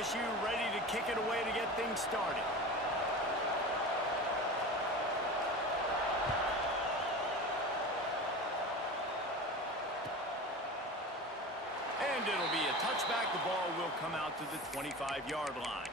LSU ready to kick it away to get things started. And it'll be a touchback. The ball will come out to the 25-yard line.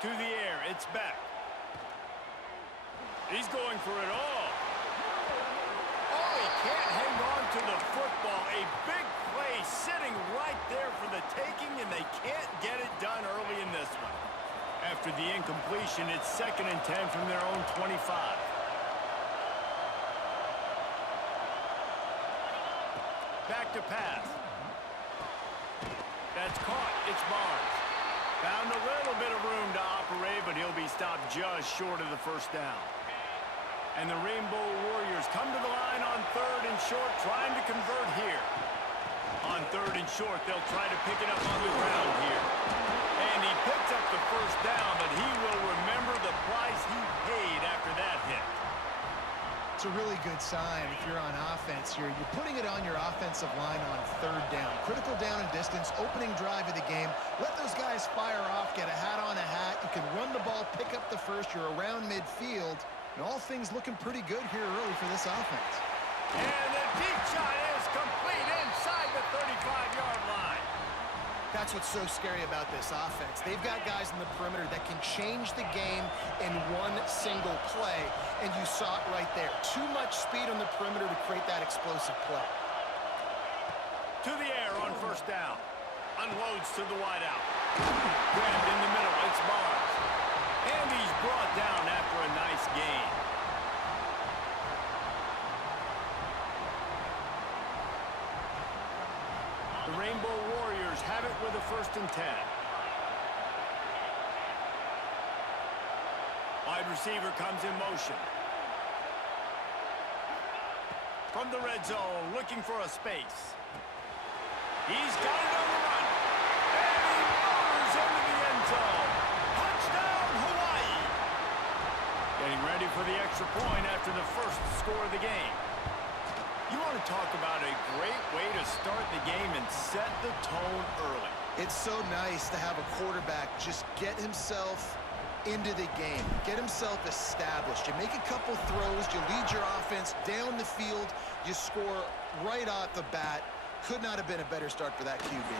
To the air, it's back. He's going for it all. Oh, he can't hang on to the football. A big play sitting right there for the taking, and they can't get it done early in this one. After the incompletion, it's 2nd and 10 from their own 25. Back to pass. That's caught. It's Barnes. Found a little bit of room to operate, but he'll be stopped just short of the first down. And the Rainbow Warriors come to the line on 3rd and short, trying to convert here. On 3rd and short, they'll try to pick it up on the ground here. And he picks up the first down, but he will remember the price he paid after that hit. It's a really good sign if you're on offense here. You're putting it on your offensive line on 3rd down. Critical down and distance, opening drive of the game. Let those guys fire off, get a hat on a hat. You can run the ball, pick up the first. You're around midfield. And all things looking pretty good here early for this offense. And the deep shot is complete inside the 35-yard line. That's what's so scary about this offense. They've got guys in the perimeter that can change the game in one single play, and you saw it right there. Too much speed on the perimeter to create that explosive play. To the air on 1st down. Unloads to the wideout. Grabbed in the middle. It's Barnes. And he's brought down after a nice gain. The Rainbow Warriors have it with a 1st and 10. Wide receiver comes in motion. From the red zone, looking for a space. He's got it on the run. And he roars into the end zone. Touchdown, Hawaii. Getting ready for the extra point after the first score of the game. You want to talk about a great way to start the game and set the tone early. It's so nice to have a quarterback just get himself into the game, get himself established. You make a couple throws, you lead your offense down the field, you score right off the bat. Could not have been a better start for that QB.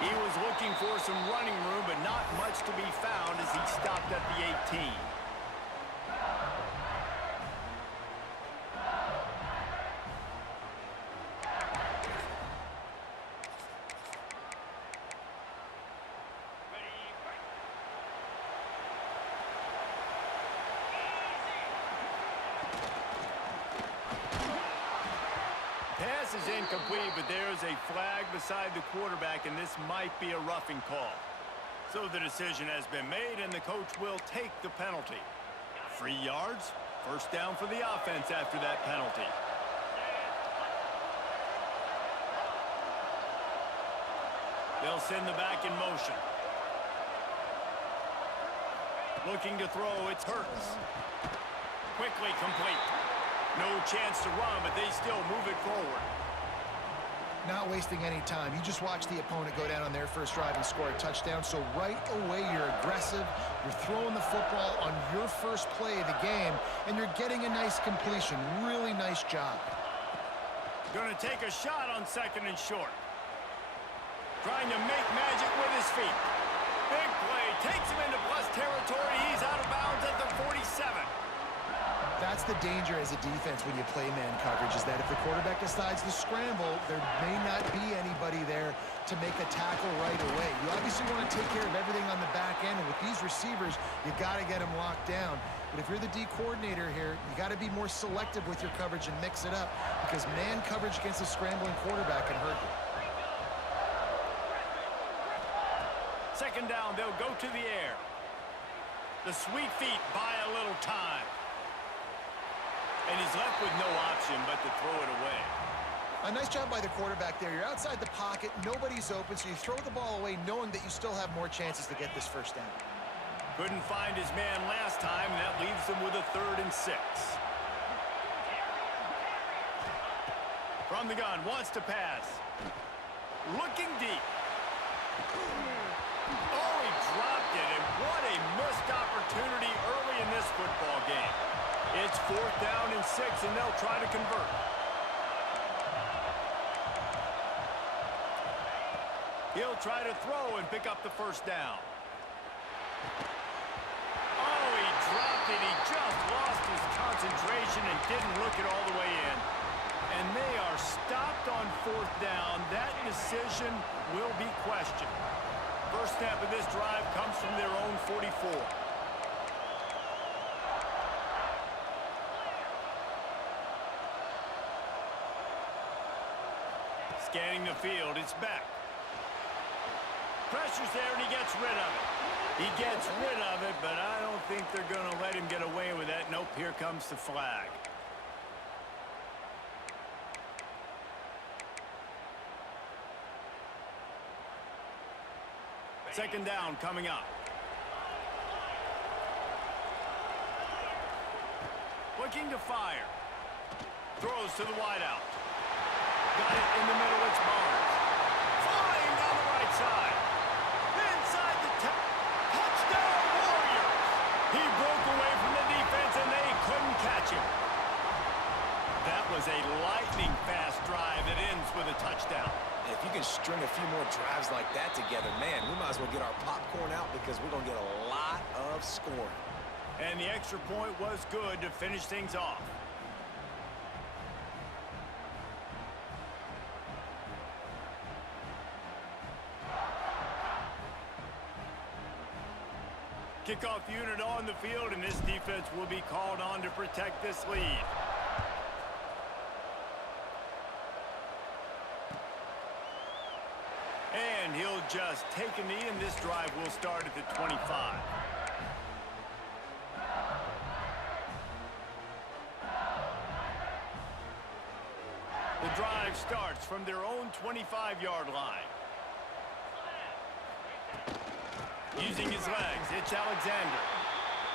He was looking for some running room, but not much to be found as he stopped at the 18. Pass is incomplete, but there's a flag beside the quarterback, and this might be a roughing call. So the decision has been made, and the coach will take the penalty. 3 yards, 1st down for the offense after that penalty. They'll send the back in motion. Looking to throw, it's Hurts. Quickly complete. No chance to run, but they still move it forward. Not wasting any time. You just watch the opponent go down on their first drive and score a touchdown. So right away, you're aggressive. You're throwing the football on your first play of the game, and you're getting a nice completion. Really nice job. Going to take a shot on 2nd and short. Trying to make magic with his feet. Big play. Takes him into plus territory. He's out of bounds at the 47. That's the danger as a defense when you play man coverage, is that if the quarterback decides to scramble, there may not be anybody there to make a tackle right away. You obviously want to take care of everything on the back end, and with these receivers, you got to get them locked down. But if you're the D coordinator here, you got to be more selective with your coverage and mix it up, because man coverage against a scrambling quarterback can hurt you. 2nd down, they'll go to the air. The sweet feet buy a little time. And he's left with no option but to throw it away. A nice job by the quarterback there. You're outside the pocket, nobody's open, so you throw the ball away knowing that you still have more chances to get this first down. Couldn't find his man last time, and that leaves him with a 3rd and 6. From the gun, wants to pass. Looking deep. Oh, he dropped it, and what a missed opportunity early in this football game. It's 4th down and 6, and they'll try to convert. He'll try to throw and pick up the first down. Oh, he dropped it. He just lost his concentration and didn't look it all the way in. And they are stopped on 4th down. That decision will be questioned. First snap of this drive comes from their own 44. Scanning the field, it's back. Pressure's there, and he gets rid of it. He gets rid of it, but I don't think they're going to let him get away with that. Nope, here comes the flag. Second down coming up. Looking to fire. Throws to the wideout. Got it in the middle, it's Barnes. Flying down the right side. Inside the touchdown Warriors. He broke away from the defense and they couldn't catch him. That was a lightning-fast drive that ends with a touchdown. If you can string a few more drives like that together, man, we might as well get our popcorn out because we're going to get a lot of scoring. And the extra point was good to finish things off. Kickoff unit on the field, and this defense will be called on to protect this lead. And he'll just take a knee, and this drive will start at the 25. The drive starts from their own 25-yard line. Using his legs, it's Alexander.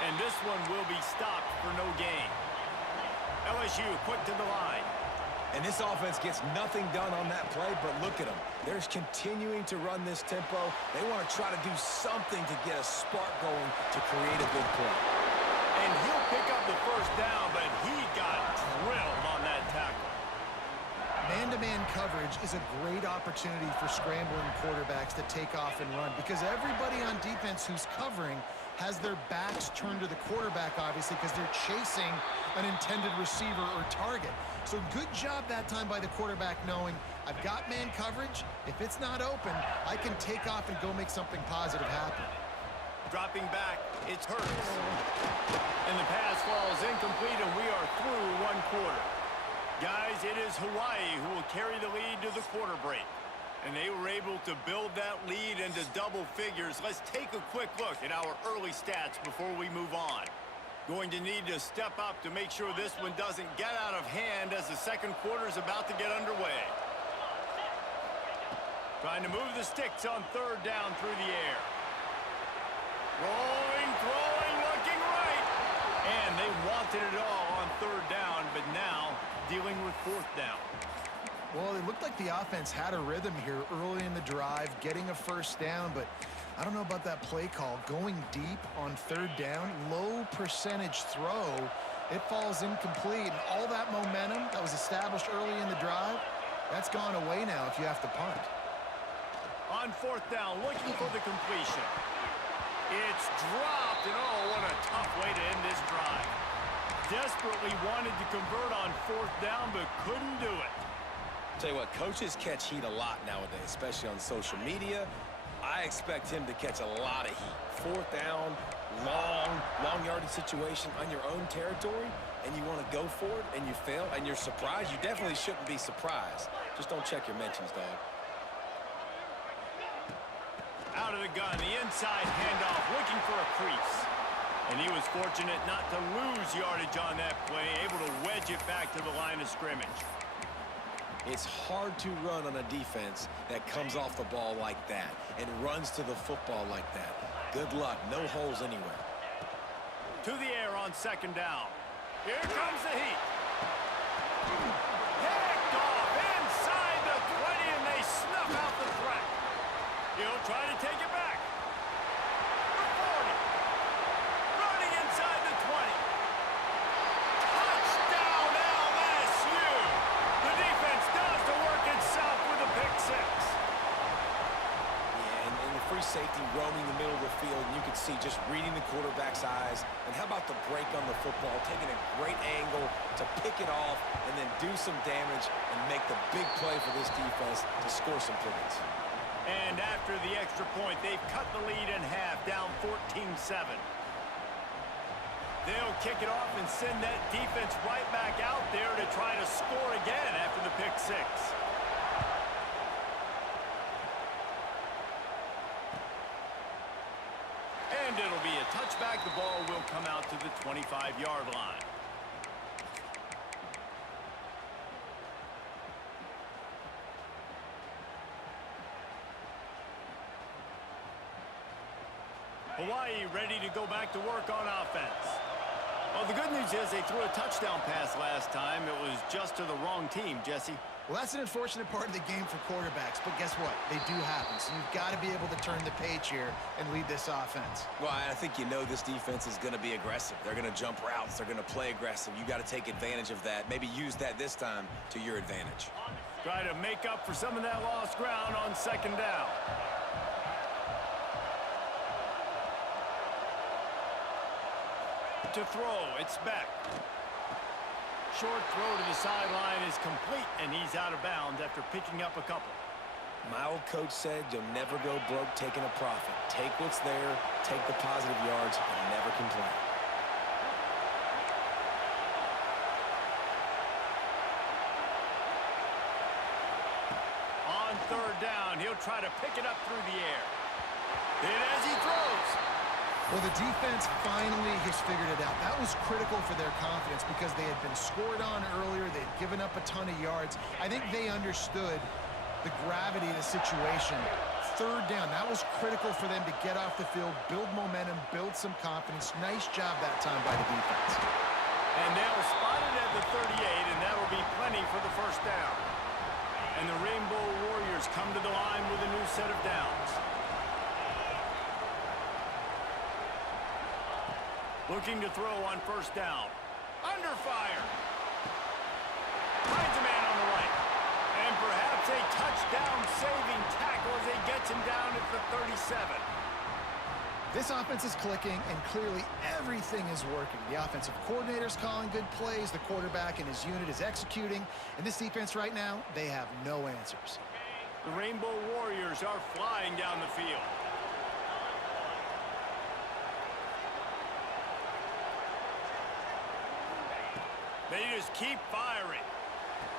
And this one will be stopped for no gain. LSU quick to the line. And this offense gets nothing done on that play, but look at them. They're continuing to run this tempo. They want to try to do something to get a spark going to create a big play. And he'll pick up the first down, but he got drilled on that tackle. Man-to-man coverage is a great opportunity for scrambling quarterbacks to take off and run because everybody on defense who's covering has their backs turned to the quarterback, obviously, because they're chasing an intended receiver or target. So good job that time by the quarterback knowing I've got man coverage. If it's not open, I can take off and go make something positive happen. Dropping back, it's Hurts. And the pass falls incomplete, and we are through one quarter. Guys, it is Hawaii who will carry the lead to the quarter break. And they were able to build that lead into double figures. Let's take a quick look at our early stats before we move on. Going to need to step up to make sure this one doesn't get out of hand as the second quarter is about to get underway. Trying to move the sticks on third down through the air. Rolling, throwing, looking right. And they wanted it all on third down, but now dealing with fourth down. Well, it looked like the offense had a rhythm here early in the drive, getting a first down, but I don't know about that play call. Going deep on third down, low percentage throw, it falls incomplete. And all that momentum that was established early in the drive, that's gone away now if you have to punt. On fourth down, looking for the completion. It's dropped, and oh, what a tough way to end this drive. Desperately wanted to convert on fourth down, but couldn't do it. Tell you what, coaches catch heat a lot nowadays, especially on social media. I expect him to catch a lot of heat. Fourth down, long yardage situation on your own territory, and you want to go for it, and you fail, and you're surprised. You definitely shouldn't be surprised. Just don't check your mentions, dog. Out of the gun, the inside handoff, looking for a crease. And he was fortunate not to lose yardage on that play, able to wedge it back to the line of scrimmage. It's hard to run on a defense that comes off the ball like that and runs to the football like that. Good luck. No holes anywhere. To the air on second down. Here comes the heat. Picked off inside the 20, and they snuff out the threat. He'll try to take it back. 40. Running inside the 20. Touchdown, LSU. The defense does the work itself with a pick six. Yeah, and the free safety roaming the middle of the field, and you can see just reading the quarterback's eyes. And how about the break on the football, taking a great angle to pick it off and then do some damage and make the big play for this defense to score some points. And after the extra point, they've cut the lead in half, down 14-7. They'll kick it off and send that defense right back out there to try to score again after the pick six. And it'll be a touchback. The ball will come out to the 25-yard line. Hawaii ready to go back to work on offense. Well, the good news is they threw a touchdown pass last time. It was just to the wrong team, Jesse. Well, that's an unfortunate part of the game for quarterbacks, but guess what? They do happen, so you've got to be able to turn the page here and lead this offense. Well, I think you know this defense is going to be aggressive. They're going to jump routes. They're going to play aggressive. You got to take advantage of that. Maybe use that this time to your advantage. Try to make up for some of that lost ground on second down. To throw, it's back. Short throw to the sideline is complete, and he's out of bounds after picking up a couple. My old coach said you'll never go broke taking a profit. Take what's there, take the positive yards, and never complain. On third down, he'll try to pick it up through the air. And as he throws. Well, the defense finally has figured it out. That was critical for their confidence because they had been scored on earlier. They'd given up a ton of yards. I think they understood the gravity of the situation. Third down, that was critical for them to get off the field, build momentum, build some confidence. Nice job that time by the defense. And they'll spot it at the 38, and that'll be plenty for the first down. And the Rainbow Warriors come to the line with a new set of downs. Looking to throw on first down. Under fire. Finds a man on the right. And perhaps a touchdown-saving tackle as he gets him down at the 37. This offense is clicking, and clearly everything is working. The offensive coordinator's calling good plays. The quarterback and his unit is executing. And this defense right now, they have no answers. The Rainbow Warriors are flying down the field. They just keep firing.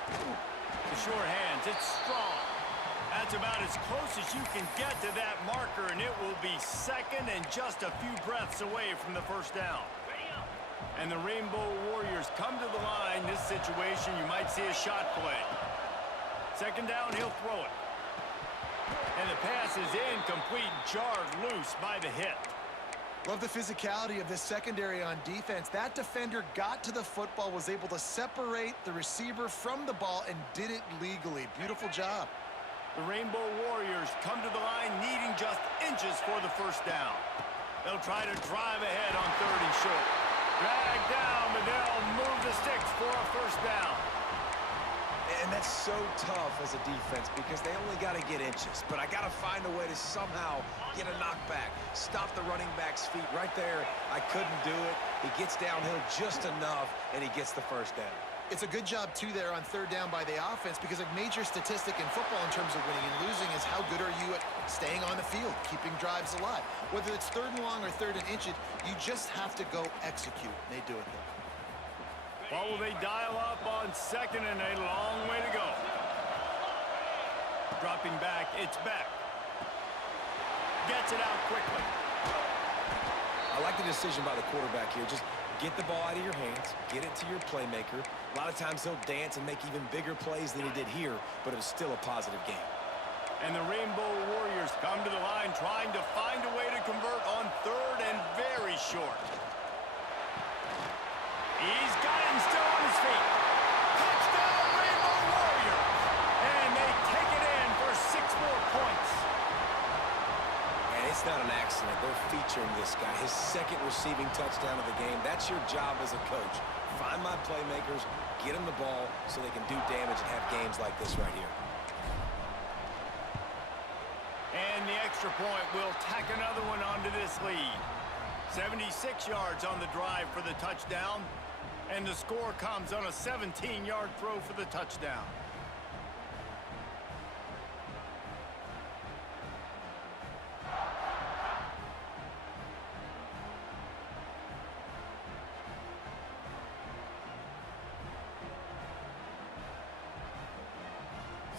The short hands, it's strong. That's about as close as you can get to that marker, and it will be second and just a few breaths away from the first down. And the Rainbow Warriors come to the line. This situation, you might see a shot play. Second down, he'll throw it. And the pass is incomplete, jarred loose by the hit. Love the physicality of this secondary on defense. That defender got to the football, was able to separate the receiver from the ball, and did it legally. Beautiful job. The Rainbow Warriors come to the line needing just inches for the first down. They'll try to drive ahead on third and short. Drag down, but they'll move the sticks for a first down. And that's so tough as a defense because they only got to get inches. But I got to find a way to somehow get a knockback, stop the running back's feet right there. I couldn't do it. He gets downhill just enough, and he gets the first down. It's a good job, too, there on third down by the offense because a major statistic in football in terms of winning and losing is how good are you at staying on the field, keeping drives alive. Whether it's third and long or third and inches, you just have to go execute. They do it there. Well, will they dial up on second and a long way to go? Dropping back, it's back. Gets it out quickly. I like the decision by the quarterback here. Just Get the ball out of your hands, get it to your playmaker. A lot of times he'll dance and make even bigger plays than he did here, but it was still a positive game. And the Rainbow Warriors come to the line trying to find a way to convert on third and very short. He's got it and still on his feet. Touchdown, Rainbow Warriors! And they take it in for 6 more points. And it's not an accident. They're featuring this guy. His second receiving touchdown of the game. That's your job as a coach. Find my playmakers, get them the ball so they can do damage and have games like this right here. And the extra point will tack another one onto this lead. 76 yards on the drive for the touchdown. And the score comes on a 17-yard throw for the touchdown.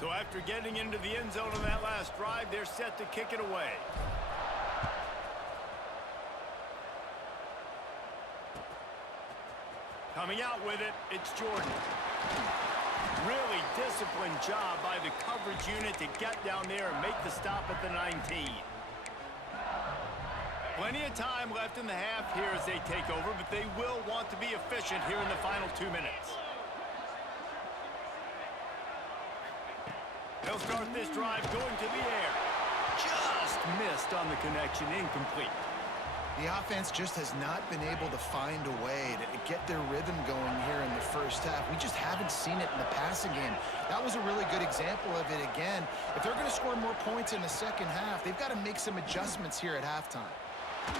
So after getting into the end zone on that last drive, they're set to kick it away. Coming out with it, it's Jordan. Really disciplined job by the coverage unit to get down there and make the stop at the 19. Plenty of time left in the half here as they take over, but they will want to be efficient here in the final 2 minutes. They'll start this drive going to the air. Just missed on the connection, incomplete. The offense just has not been able to find a way to get their rhythm going here in the first half. We just haven't seen it in the passing game. That was a really good example of it again. If they're going to score more points in the second half, they've got to make some adjustments here at halftime.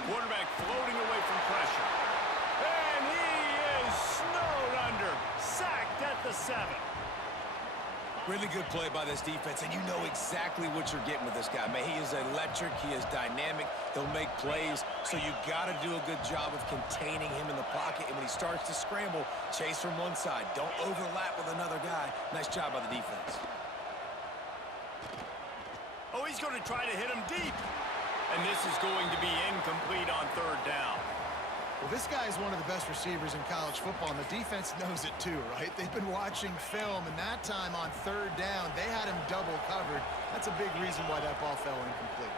Quarterback floating away from pressure. And he is snowed under. Sacked at the 7. Really good play by this defense, and you know exactly what you're getting with this guy. Man, he is electric. He is dynamic. He'll make plays, so you got to do a good job of containing him in the pocket. And when he starts to scramble, chase from one side. Don't overlap with another guy. Nice job by the defense. Oh, he's going to try to hit him deep. And this is going to be incomplete on third down. Well, this guy is one of the best receivers in college football, and the defense knows it too, right? They've been watching film, and that time on third down, they had him double covered. That's a big reason why that ball fell incomplete.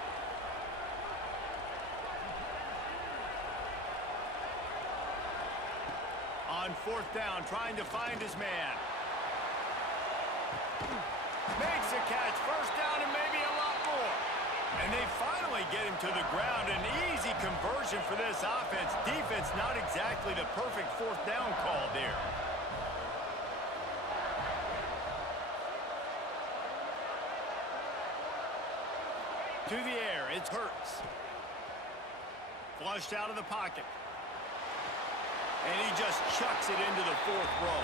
On fourth down, trying to find his man. Makes a catch, first down and maybe a lot more. And they finally get him to the ground. An easy conversion for this offense. Defense not exactly the perfect fourth down call there. To the air, it's Hurts. Flushed out of the pocket. And he just chucks it into the fourth row.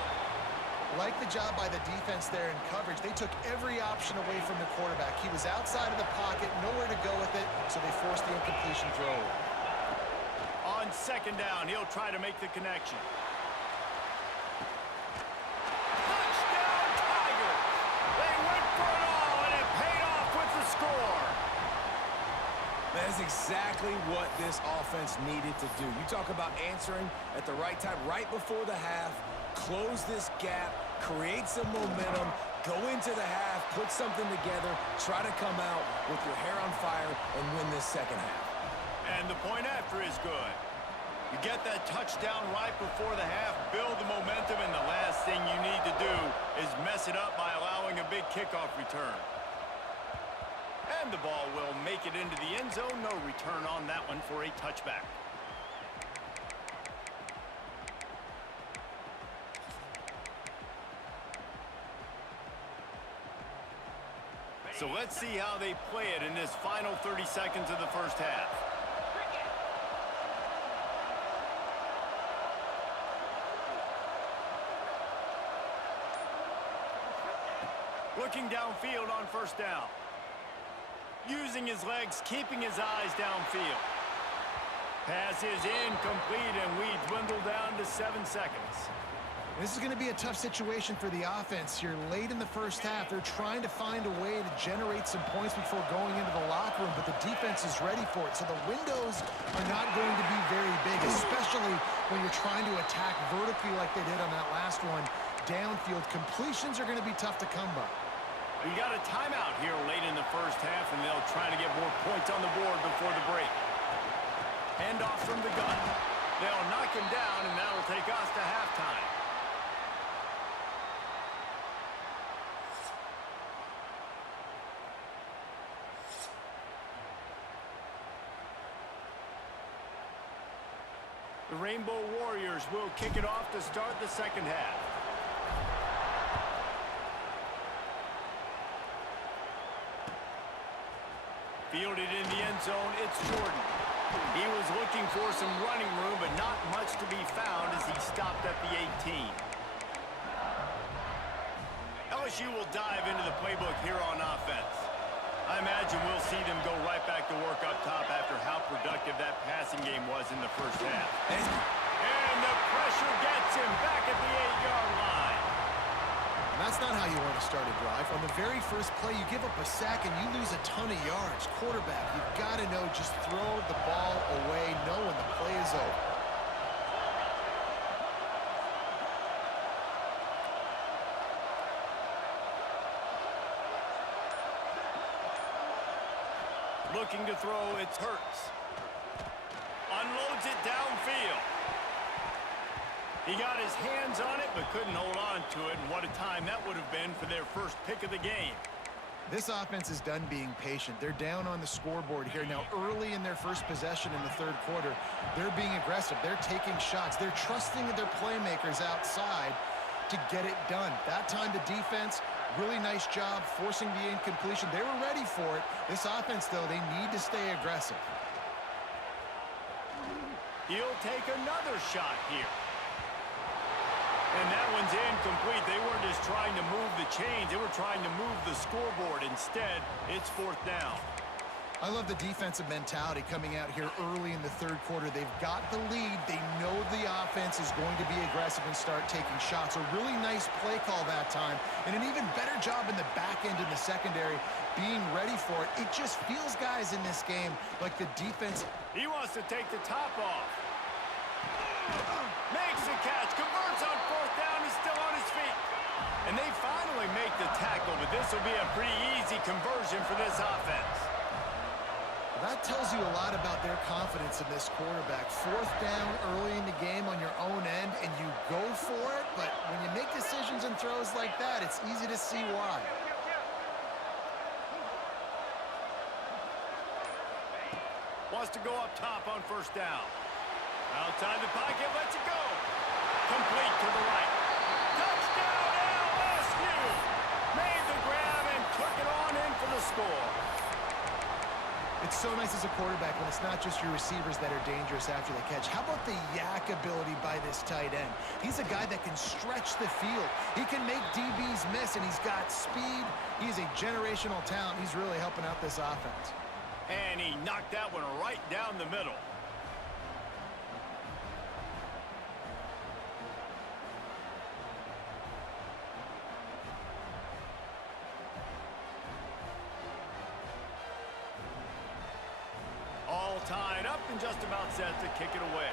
Like the job by the defense there in coverage. They took every option away from the quarterback. He was outside of the pocket, nowhere to go with it, so they forced the incompletion throw. On second down, he'll try to make the connection. Touchdown, Tigers! They went for it all, and it paid off with the score. That is exactly what this offense needed to do. You talk about answering at the right time, right before the half. Close this gap, create some momentum, go into the half, put something together, try to come out with your hair on fire and win this second half. And the point after is good. You get that touchdown right before the half, build the momentum, and the last thing you need to do is mess it up by allowing a big kickoff return. And the ball will make it into the end zone. No return on that one for a touchback. So let's see how they play it in this final 30 seconds of the first half. Looking downfield on first down. Using his legs, keeping his eyes downfield. Pass is incomplete, and we dwindle down to 7 seconds. This is going to be a tough situation for the offense here. Late in the first half, they're trying to find a way to generate some points before going into the locker room, but the defense is ready for it. So the windows are not going to be very big, especially when you're trying to attack vertically like they did on that last one. Downfield completions are going to be tough to come by. We got a timeout here late in the first half, and they'll try to get more points on the board before the break. Handoff from the gun. They'll knock him down, and that'll take us to halftime. The Rainbow Warriors will kick it off to start the second half. Fielded in the end zone, it's Jordan. He was looking for some running room, but not much to be found as he stopped at the 18. LSU will dive into the playbook here on offense. I imagine we'll see them go right back to work up top after how productive that passing game was in the first half. And the pressure gets him back at the 8-yard line. That's not how you want to start a drive. On the very first play, you give up a sack and you lose a ton of yards. Quarterback, you've got to know, just throw the ball away, know when the play is over. Looking to throw, it's Hurts. Unloads it downfield. He got his hands on it, but couldn't hold on to it. And what a time that would have been for their first pick of the game. This offense is done being patient. They're down on the scoreboard here. Now, early in their first possession in the third quarter, they're being aggressive. They're taking shots. They're trusting their playmakers outside to get it done. That time, the defense, really nice job forcing the incompletion. They were ready for it. This offense, though, they need to stay aggressive. He'll take another shot here. And that one's incomplete. They weren't just trying to move the chains. They were trying to move the scoreboard. Instead, it's fourth down. I love the defensive mentality coming out here early in the third quarter. They've got the lead. They know the offense is going to be aggressive and start taking shots. A really nice play call that time. And an even better job in the back end in the secondary being ready for it. It just feels, guys, in this game like the defense. He wants to take the top off. Makes the catch. Converts on fourth down. He's still on his feet. And they finally make the tackle, but this will be a pretty easy conversion for this offense. That tells you a lot about their confidence in this quarterback. Fourth down early in the game on your own end, and you go for it, but when you make decisions and throws like that, it's easy to see why. Wants to go up top on first down. Outside the pocket, lets it go. Complete to the right. Touchdown, LSU! Made the grab and took it on in for the score. It's so nice as a quarterback when it's not just your receivers that are dangerous after the catch. How about the yak ability by this tight end? He's a guy that can stretch the field. He can make DBs miss, and he's got speed. He's a generational talent. He's really helping out this offense. And he knocked that one right down the middle. All tied up and just about set to kick it away.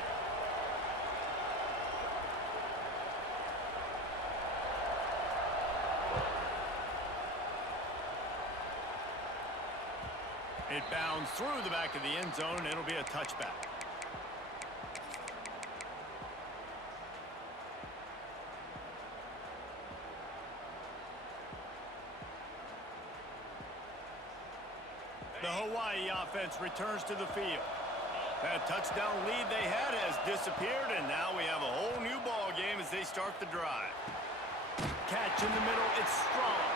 It bounds through the back of the end zone, and it'll be a touchback. The Hawaii offense returns to the field. That touchdown lead they had has disappeared, and now we have a whole new ball game as they start the drive. Catch in the middle, it's strong.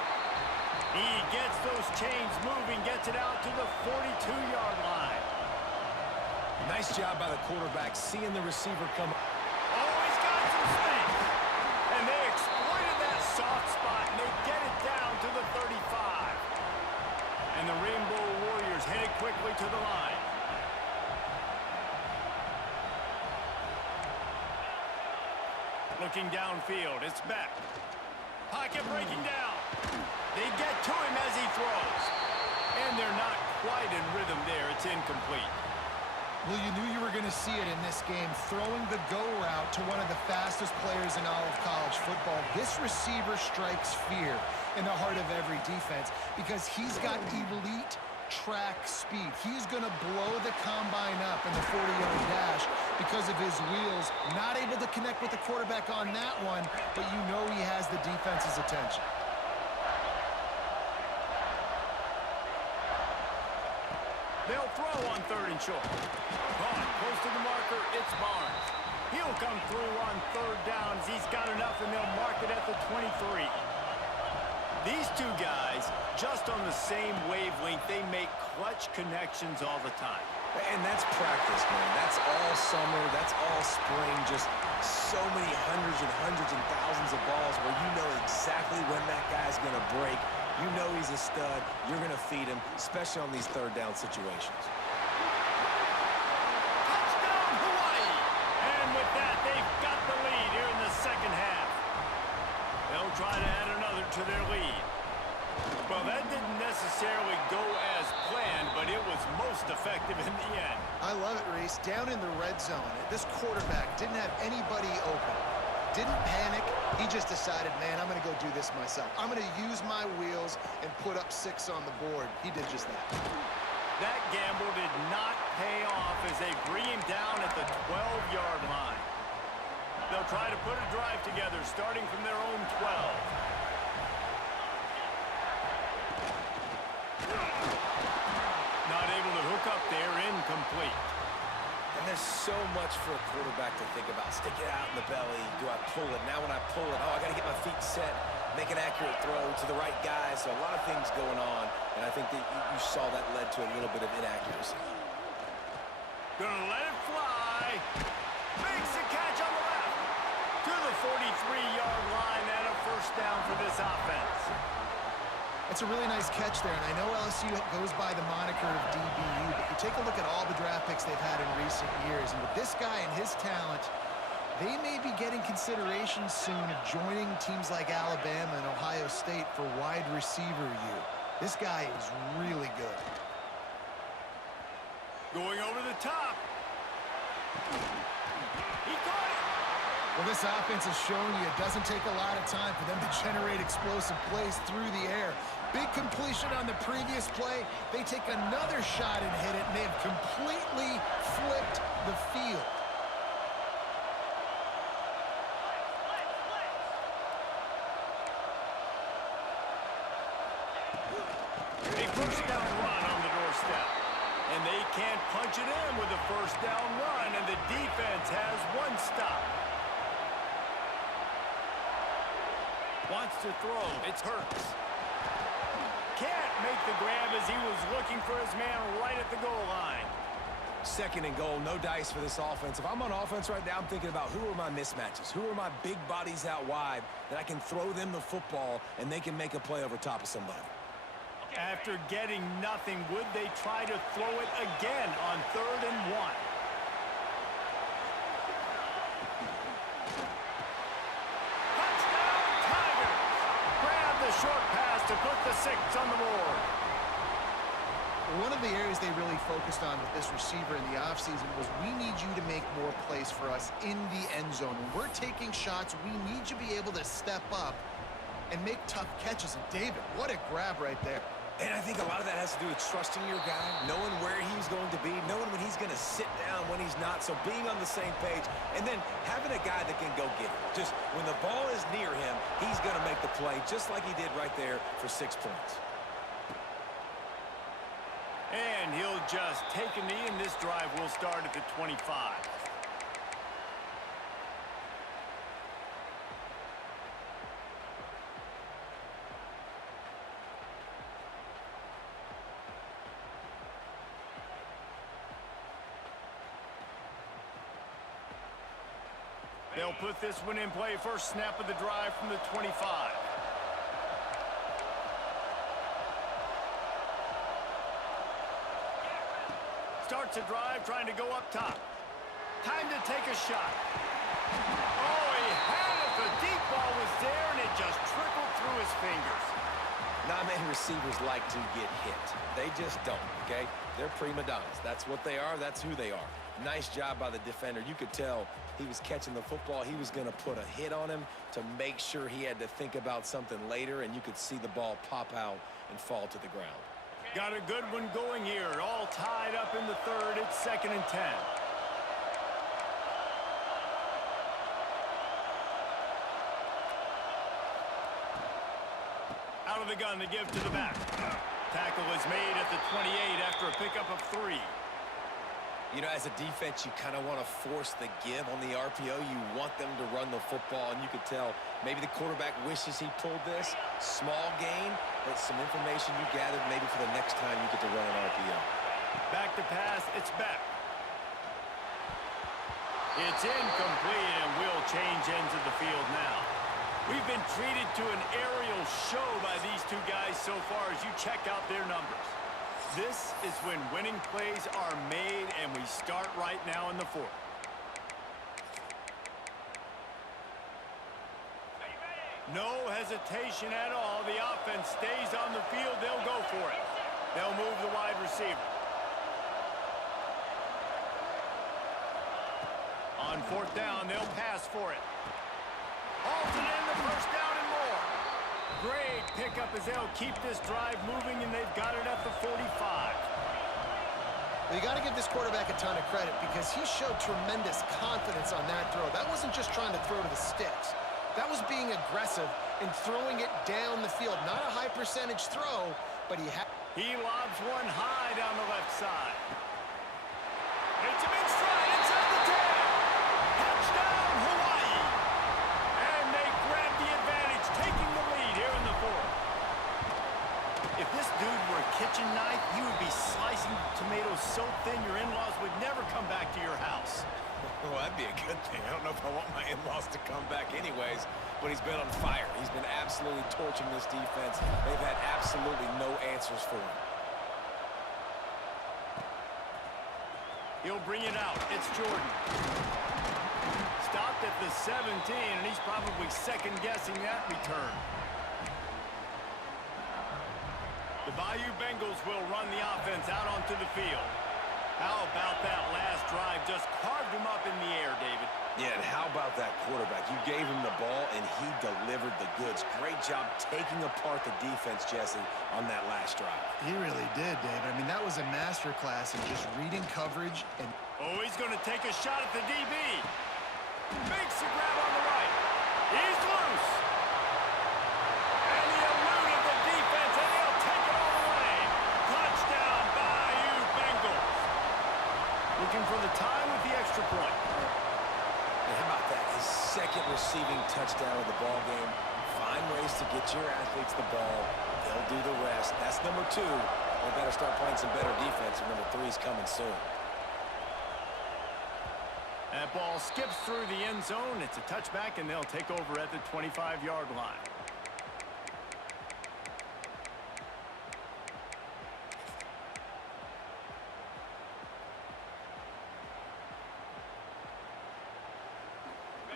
He gets those chains moving, gets it out to the 42-yard line. Nice job by the quarterback, seeing the receiver come. Oh, he's got some space. And they exploited that soft spot, and they get it down to the 35. And the Rainbow Warriors headed quickly to the line. looking downfield. It's Beck. Pocket breaking down. They get to him as he throws. And they're not quite in rhythm there. It's incomplete. Well, you knew you were going to see it in this game, throwing the go route to one of the fastest players in all of college football. This receiver strikes fear in the heart of every defense because he's got elite track speed. He's going to blow the combine up in the 40-yard dash because of his wheels. Not able to connect with the quarterback on that one, but you know he has the defense's attention. They'll throw on 3rd and short. Caught close to the marker. It's Barnes. He'll come through on 3rd down. He's got enough, and they'll mark it at the 23. These two guys, just on the same wavelength, they make clutch connections all the time. And that's practice, man. That's all summer. That's all spring. Just so many hundreds and thousands of balls where you know exactly when that guy's going to break. You know he's a stud. You're going to feed him, especially on these 3rd down situations. Touchdown, Hawaii! And with that, they've got the lead here in the second half. They'll try to add another to their lead. Well, that didn't necessarily go as planned, but it was most effective in the end. I love it, Reese. Down in the red zone, this quarterback didn't have anybody open. Didn't panic. He just decided, man, I'm going to go do this myself. I'm going to use my wheels and put up 6 on the board. He did just that. That gamble did not pay off as they bring him down at the 12-yard line. They'll try to put a drive together starting from their own 12. Not able to hook up there, incomplete. And there's so much for a quarterback to think about. Stick it out in the belly. Do I pull it? Now when I pull it, oh, I got to get my feet set, make an accurate throw to the right guy. So a lot of things going on, and I think that you saw that led to a little bit of inaccuracy. Gonna let it fly. Makes the catch on the left. To the 43-yard line and a 1st down for this offense. It's a really nice catch there, and I know LSU goes by the moniker of DBU, but you take a look at all the draft picks they've had in recent years, and with this guy and his talent, they may be getting consideration soon of joining teams like Alabama and Ohio State for wide receiver U. This guy is really good. Going over the top. He caught it. Well, this offense has shown you it doesn't take a lot of time for them to generate explosive plays through the air. Big completion on the previous play. They take another shot and hit it, and they have completely flipped the field. A 1st down run on the doorstep. And they can't punch it in with a 1st down run, and the defense has 1 stop. Wants to throw. It's Hurts. Can't make the grab as he was looking for his man right at the goal line. 2nd and goal, no dice for this offense. If I'm on offense right now, I'm thinking about who are my mismatches? Who are my big bodies out wide that I can throw them the football and they can make a play over top of somebody? After getting nothing, would they try to throw it again on 3rd and 1? Short pass to put the 6 on the board. One of the areas they really focused on with this receiver in the offseason was we need you to make more plays for us in the end zone. When we're taking shots, we need you to be able to step up and make tough catches. And David, what a grab right there. And I think a lot of that has to do with trusting your guy, knowing where he's going to be, knowing when he's going to sit down, when he's not. So being on the same page, and then having a guy that can go get it. Just when the ball is near him, he's going to make the play, just like he did right there for 6 points. And he'll just take a knee, and this drive will start at the 25. They'll put this one in play. 1st snap of the drive from the 25. Starts a drive trying to go up top. Time to take a shot. Oh, he had if the deep ball was there and it just trickled through his fingers. Not many receivers like to get hit. They just don't, okay? They're prima donnas. That's what they are. That's who they are. Nice job by the defender. You could tell he was catching the football. He was going to put a hit on him to make sure he had to think about something later, and you could see the ball pop out and fall to the ground. Got a good one going here. All tied up in the third. It's 2nd and 10. Out of the gun to give to the back. Tackle is made at the 28 after a pickup of 3. You know, as a defense, you kind of want to force the give on the RPO. You want them to run the football, and you could tell maybe the quarterback wishes he pulled this. Small gain, but some information you gathered maybe for the next time you get to run an RPO. Back to pass, it's back. It's incomplete, and we'll change ends of the field now. We've been treated to an aerial show by these two guys so far as you check out their numbers. This is when winning plays are made, and we start right now in the 4th. No hesitation at all. The offense stays on the field. They'll go for it. They'll move the wide receiver. On 4th down, they'll pass for it. Halted in the 1st down and more. Great pickup as they'll keep this drive moving, and they've got it at the 45. Well, you got to give this quarterback a ton of credit because he showed tremendous confidence on that throw. That wasn't just trying to throw to the sticks. That was being aggressive and throwing it down the field. Not a high percentage throw, but he lobs one high down the left side. Hits him in stride inside the 10. Touchdown, Hawaii. And they grab the advantage, taking the lead here in the 4th. If this dude were a kitchen knife, you would be slicing tomatoes so thin your in-laws would never come back to your house. Well, that'd be a good thing. I don't know if I want my in-laws to come back anyways, but he's been on fire. He's been absolutely torching this defense. They've had absolutely no answers for him. He'll bring it out. It's Jordan. Stopped at the 17, and he's probably second-guessing that return. The Bayou Bengals will run the offense out onto the field. How about that last drive? Just carved him up in the air, David. Yeah, and how about that quarterback? You gave him the ball, and he delivered the goods. Great job taking apart the defense, Jesse, on that last drive. He really did, Dave. I mean, that was a masterclass in just reading coverage and... Oh, he's going to take a shot at the DB. Makes a grab on the right. He's loose. And he eluded the defense, and he'll take it all the way. Touchdown, Bayou Bengals. Looking for the tie with the extra point. And how about that? His second receiving touchdown of the ball game. Find ways to get your athletes the ball. They'll do the rest. That's number 2. They better start playing some better defense, and number 3 is coming soon. That ball skips through the end zone. It's a touchback, and they'll take over at the 25-yard line.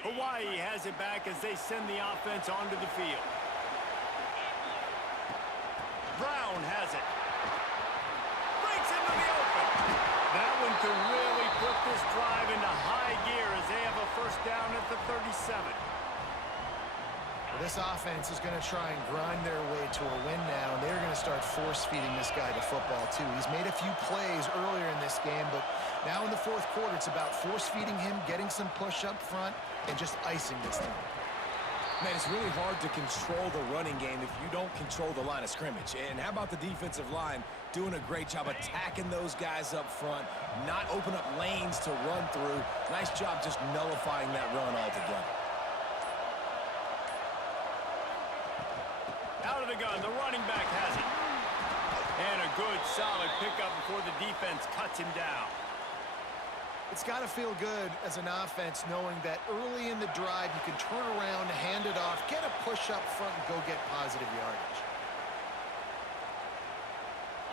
Hawaii has it back as they send the offense onto the field. Brown has it. Breaks into the open. That one could really put this drive into high gear as they have a 1st down at the 37. Well, this offense is going to try and grind their way to a win now, and they're going to start force-feeding this guy the football, too. He's made a few plays earlier in this game, but now in the 4th quarter, it's about force-feeding him, getting some push up front, and just icing this thing. Man, it's really hard to control the running game if you don't control the line of scrimmage. And how about the defensive line doing a great job attacking those guys up front, not open up lanes to run through. Nice job just nullifying that run altogether. Out of the gun, the running back has it. And a good, solid pickup before the defense cuts him down. It's got to feel good as an offense knowing that early in the drive you can turn around, hand it off, get a push up front, and go get positive yardage.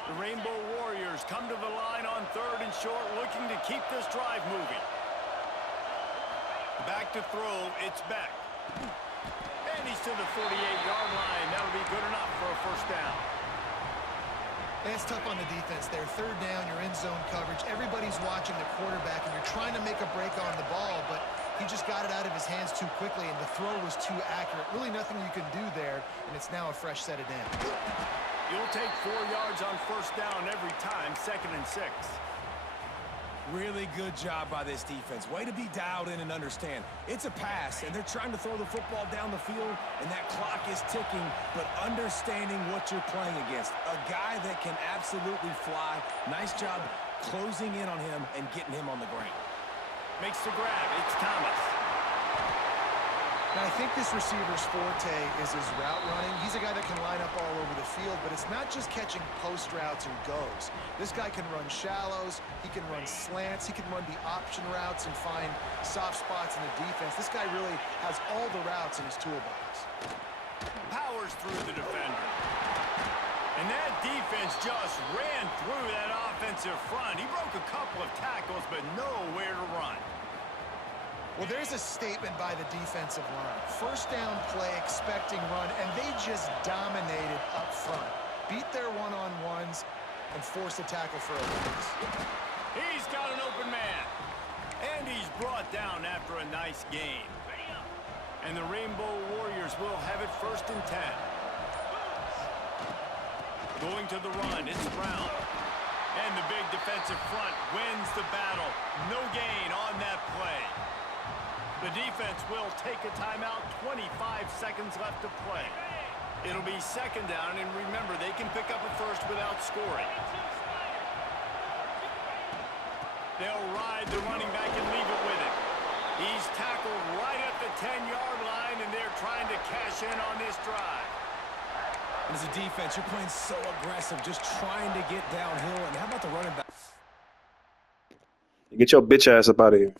The Rainbow Warriors come to the line on 3rd and short, looking to keep this drive moving. Back to throw, it's back. And he's to the 48-yard line. That'll be good enough for a first down. And it's tough on the defense there. Third down, you're in zone coverage. Everybody's watching the quarterback, and you're trying to make a break on the ball, but he just got it out of his hands too quickly, and the throw was too accurate. Really nothing you can do there, and it's now a fresh set of downs. You'll take 4 yards on first down every time, 2nd and 6. Really good job by this defense. Way to be dialed in and understand. It's a pass, and they're trying to throw the football down the field, and that clock is ticking, but understanding what you're playing against. A guy that can absolutely fly. Nice job closing in on him and getting him on the ground. Makes the grab. It's Thomas. Now, I think this receiver's forte is his route running. He's a guy that can line up all over the field, but it's not just catching post routes and goes. This guy can run shallows, he can run slants, he can run the option routes and find soft spots in the defense. This guy really has all the routes in his toolbox. Powers through the defender. And that defense just ran through that offensive front. He broke a couple of tackles, but nowhere to run. Well, there's a statement by the defensive line. First down play, expecting run, and they just dominated up front. Beat their one-on-ones and forced a tackle for a loss. He's got an open man. And he's brought down after a nice gain. And the Rainbow Warriors will have it 1st and 10. Going to the run, it's Brown. And the big defensive front wins the battle. No gain on that play. The defense will take a timeout, 25 seconds left to play. It'll be 2nd down, and remember, they can pick up a first without scoring. They'll ride the running back and leave it with him. He's tackled right at the 10-yard line, and they're trying to cash in on this drive. And as a defense, you're playing so aggressive, just trying to get downhill. And how about the running back? Get your bitch ass up out of here.